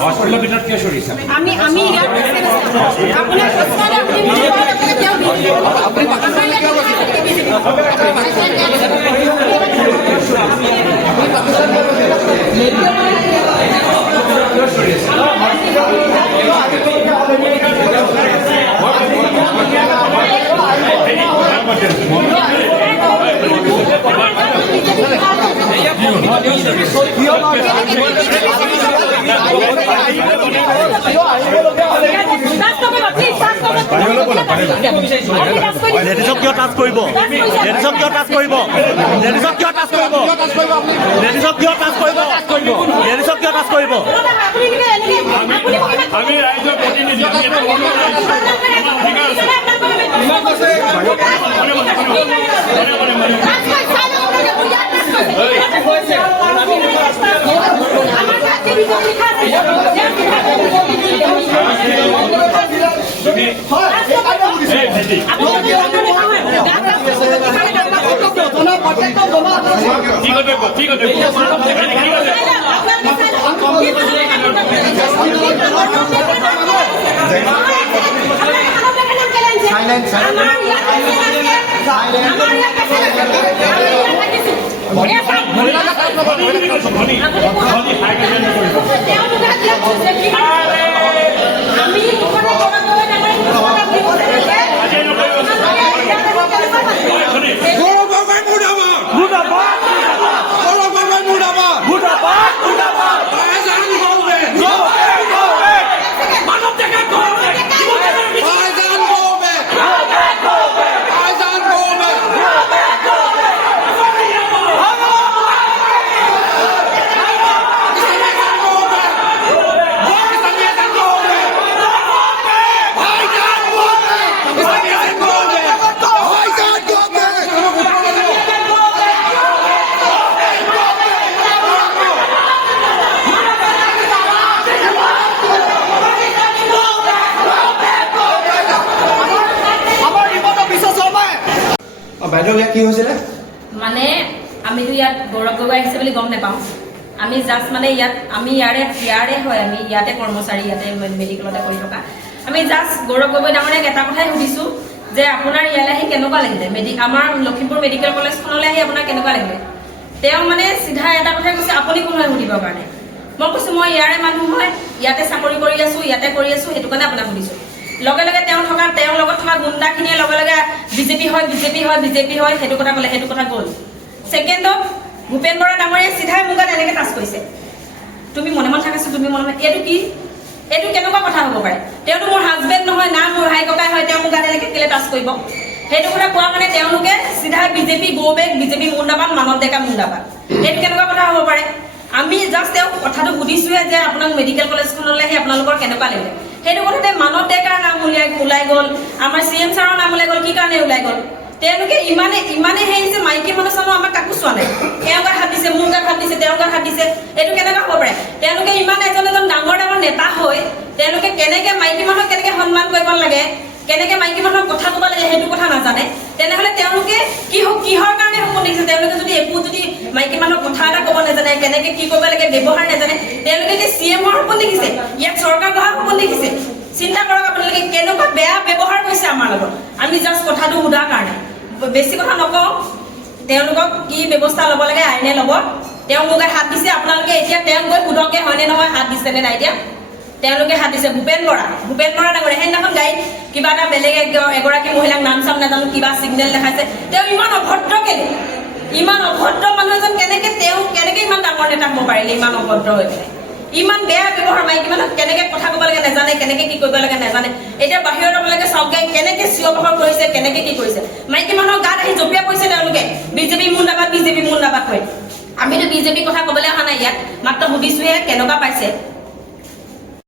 হস্পিটেলৰ ভিতৰত কিয় চৰিছা? আমি লেডিজক কিয় টাচ কৰিব? লেডিজক কিয় টাচ কৰিব? লেডিজক কিয় টাচ কৰিব? লেডিজক কিয় টাচ কৰিব? লেডিজক কিয় টাচ কৰিব? আমি ৰাইজৰ প্ৰতিনিধি কি হৈছিলে মানে আমিতো ইয়াত গৌৰৱ গগৈ আহিছে বুলি গম নাপাওঁ। আমি জাষ্ট মানে ইয়াত আমি ইয়াৰে হয়, আমি ইয়াতে কৰ্মচাৰী, ইয়াতে মেডিকেলতে কৰি থকা। আমি জাষ্ট গৌৰৱ গগৈ ডাঙৰীয়াক এটা কথাই সুধিছো যে আপোনাৰ ইয়ালৈ আহি কেনেকুৱা লাগিলে, আমাৰ লখিমপুৰ মেডিকেল কলেজখনলৈ আহি আপোনাৰ কেনেকুৱা লাগিলে? তেওঁ মানে চিধা এটা কথাই কৈছে, আপুনি কোন হয় সুধিবৰ কাৰণে। মই কৈছো মই ইয়াৰে মানুহ হয়, ইয়াতে চাকৰি কৰি আছো, ইয়াতে কৰি আছো, সেইটো কাৰণে আপোনাক সুধিছো। লগে লগে তেওঁৰ লগত থকা গুণ্ডাখিনিয়ে লগে লগে বিজেপি হয় সেইটো কথা ক'লে, সেইটো কথা গ'ল। ছেকেণ্ডত ভূপেন বৰা ডাঙৰীয়াই চিধাই মোক এনেকে টাচ কৰিছে, তুমি মনে মনে থাকাছো, তুমি মনে মনে, এইটো কি, এইটো কেনেকুৱা কথা হ'ব পাৰে? তেওঁতো মোৰ হাজবেণ্ড নহয় না, মোৰ ভাই ককাই হয়, তেওঁ মোক এনেকে কেলে টাচ কৰিব? সেইটো কথা কোৱা মানে তেওঁলোকে চিধা বিজেপি গৌবেগ, বিজেপি মুণ্ডাবাদ, মানৱ ডেকা মুণ্ডাবাদ, এইটো কেনেকুৱা কথা হ'ব পাৰে? আমি জাষ্ট তেওঁক কথাটো সুধিছোহে যে আপোনাক মেডিকেল কলেজখনলৈ আহি আপোনালোকৰ কেনেকুৱা লাগিলে। সেইটো কথাতে মানৱ ডেকাৰ নাম ওলাই গ'ল, আমাৰ CM ছাৰৰ নাম ওলাই গ'ল। কি কাৰণে ওলাই গ'ল? তেওঁলোকে ইমানে হেৰিছে, মাইকী মানুহ চানো আমাক কাকো চোৱা নাই। এওঁ গাত হাত দিছে, মোৰ গাত হাত দিছে, তেওঁৰ গাত হাত দিছে, এইটো কেনেকুৱা হ'ব পাৰে? তেওঁলোকে ইমান এজন ডাঙৰ নেতা হৈ তেওঁলোকে কেনেকে মাইকী মানুহক কেনেকে সন্মান কৰিব লাগে, কেনেকে মাইকী মানুহক কথা ক'ব লাগে, সেইটো কথা নাজানে। তেনেহ'লে তেওঁলোকে কিহৰ কাৰণে সপোন দেখিছে? তেওঁলোকে যদি একো যদি মাইকী মানুহক কথা এটা ক'ব নাজানে, কেনেকে কি কৰিব লাগে ব্যৱহাৰ নাজানে, তেওঁলোকে কি CMৰ সপোন দেখিছে? ইয়াত চৰকাৰ গঢ়াৰ সপোন দেখিছে? চিন্তা কৰক আপোনালোকে, কেনেকুৱা বেয়া ব্যৱহাৰ কৰিছে আমাৰ লগত। আমি জাষ্ট কথাটো সোধাৰ কাৰণে, বেছি কথা নকওঁ। তেওঁলোকক কি ব্যৱস্থা ল'ব লাগে আইনে ল'ব। তেওঁ মোক হাত দিছে, আপোনালোকে এতিয়া তেওঁক গৈ সোধকে হয়নে নহয় হাত দিছে নে নাই। এতিয়া তেওঁলোকে হাত দিছে। ভূপেন বৰা ডাঙৰীয়া সেইদিনাখন গাড়ীত কিবা এটা বেলেগ এগৰাকী মহিলাক নাম চাম নাজানো কিবা চিগনেল দেখাইছে। তেওঁ ইমান অভদ্ৰ কেলে? ইমান অভদ্ৰ মানুহ এজন কেনেকে ইমান ডাঙৰ নেতা হ'ব পাৰিলে? ইমান অভদ্ৰ হৈ পেলাই ইমান বেয়া ব্যৱহাৰ, মাইকী মানুহক কেনেকে কথা ক'ব লাগে নাজানে, কেনেকে কি কৰিব লাগে নাজানে। এতিয়া বাহিৰত আপোনালোকে চাওক কেনেকে চিঞৰ বাখৰ কৰিছে, কেনেকে কি কৰিছে। মাইকী মানুহৰ গাত আহি জঁপিয়াই পৰিছে তেওঁলোকে, বিজেপি মুণ্ডাবাদ কৈ। আমিতো বিজেপিৰ কথা ক'বলৈ অহা নাই ইয়াত, মাত্ৰ সুধিছোহে কেনেকুৱা পাইছে।